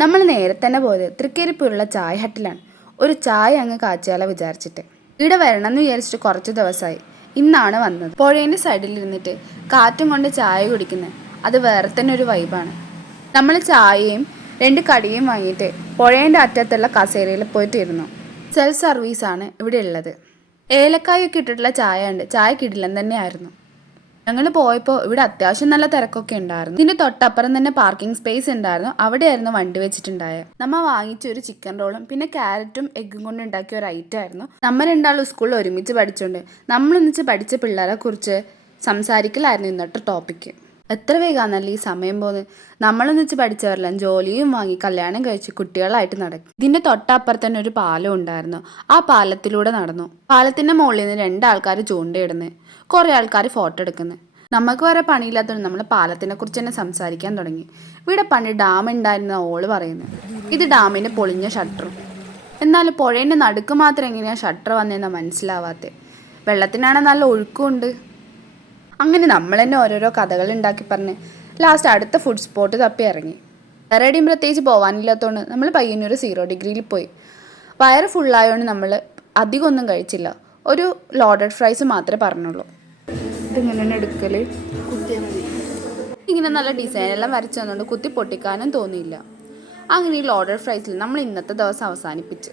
നമ്മൾ നേരെ തന്നെ പോയത് തൃക്കരിപ്പൂരുള്ള ചായ ഹട്ടിലാണ്. ഒരു ചായ അങ്ങ് കാച്ചിയാലോ വിചാരിച്ചിട്ട്. ഇവിടെ വരണം എന്ന് വിചാരിച്ചിട്ട് കുറച്ച് ദിവസമായി. ഇന്നാണ് വന്നത്. പുഴേൻ്റെ സൈഡിലിരുന്നിട്ട് കാറ്റും കൊണ്ട് ചായ കുടിക്കുന്നത് അത് വേറെ തന്നെ ഒരു വൈബാണ്. നമ്മൾ ചായയും 2 കടിയും വാങ്ങിയിട്ട് പുഴേൻ്റെ അറ്റത്തുള്ള കസേരയിൽ പോയിട്ടിരുന്നു. സെൽഫ് സർവീസാണ് ഇവിടെ ഉള്ളത്. ഏലക്കായൊക്കെ ഇട്ടിട്ടുള്ള ചായ ഉണ്ട്. ചായ കിടിലൻ തന്നെയായിരുന്നു. ഞങ്ങൾ പോയപ്പോൾ ഇവിടെ അത്യാവശ്യം നല്ല തിരക്കൊക്കെ ഉണ്ടായിരുന്നു. ഇതിൻ്റെ തൊട്ടപ്പുറം തന്നെ പാർക്കിംഗ് സ്പേസ് ഉണ്ടായിരുന്നു. അവിടെയായിരുന്നു വണ്ടി വെച്ചിട്ടുണ്ടായത്. നമ്മൾ വാങ്ങിച്ച ഒരു ചിക്കൻ റോളും പിന്നെ ക്യാരറ്റും എഗ്ഗും കൊണ്ട് ഉണ്ടാക്കിയ ഒരു ഐറ്റം ആയിരുന്നു. നമ്മൾ രണ്ടാളും സ്കൂളിൽ ഒരുമിച്ച് പഠിച്ചുകൊണ്ട് നമ്മളൊന്നിച്ച് പഠിച്ച പിള്ളേരെ കുറിച്ച് സംസാരിക്കലായിരുന്നു ഇന്നത്തെ ടോപ്പിക്ക്. എത്ര വേഗമാണല്ലേ ഈ സമയം പോകുന്നത്. നമ്മളൊന്നിച്ച് പഠിച്ചവരെല്ലാം ജോലിയും വാങ്ങി കല്യാണം കഴിച്ച് കുട്ടികളായിട്ട് നടക്കും. ഇതിൻ്റെ തൊട്ടപ്പുറത്ത് തന്നെ ഒരു പാലം ഉണ്ടായിരുന്നു. ആ പാലത്തിലൂടെ നടന്നു. പാലത്തിൻ്റെ മുകളിൽ നിന്ന് 2 ആൾക്കാർ ചൂണ്ടയിടുന്നത്, കുറേ ആൾക്കാർ ഫോട്ടോ എടുക്കുന്നത്. നമുക്ക് വേറെ പണിയില്ലാത്തതുകൊണ്ട് നമ്മൾ പാലത്തിനെ കുറിച്ച് തന്നെ സംസാരിക്കാൻ തുടങ്ങി. ഇവിടെ പണ്ട് ഡാം ഉണ്ടായിരുന്ന ഓള് പറയുന്നത്. ഇത് ഡാമിൻ്റെ പൊളിഞ്ഞ ഷട്ടറും. എന്നാൽ പുഴേൻ്റെ നടുക്ക് മാത്രം എങ്ങനെയാണ് ഷട്ടർ വന്നതെന്നാണ് മനസ്സിലാവാത്തത്. വെള്ളത്തിനാണ് നല്ല ഒഴുക്കുമുണ്ട്. അങ്ങനെ നമ്മൾ തന്നെ ഓരോരോ കഥകൾ ഉണ്ടാക്കി പറഞ്ഞ് ലാസ്റ്റ് അടുത്ത ഫുഡ് സ്പോട്ട് തപ്പി ഇറങ്ങി. വേറെ എവിടെയും പ്രത്യേകിച്ച് പോകാനില്ലാത്തതുകൊണ്ട് നമ്മൾ പയ്യന്നൂർ 0 ഡിഗ്രിയിൽ പോയി. വയറ് ഫുള്ളായതുകൊണ്ട് നമ്മൾ അധികം ഒന്നും കഴിച്ചില്ല. ഒരു ലോഡഡ് ഫ്രൈസ് മാത്രമേ പറഞ്ഞുള്ളൂ. ഇതിങ്ങനെ എടുക്കൽ ഇങ്ങനെ നല്ല ഡിസൈനെല്ലാം വരച്ചു തന്നുകൊണ്ട് കുത്തി പൊട്ടിക്കാനും തോന്നിയില്ല. അങ്ങനെ ഈ ലോഡഡ് ഫ്രൈസിൽ നമ്മൾ ഇന്നത്തെ ദിവസം അവസാനിപ്പിച്ച്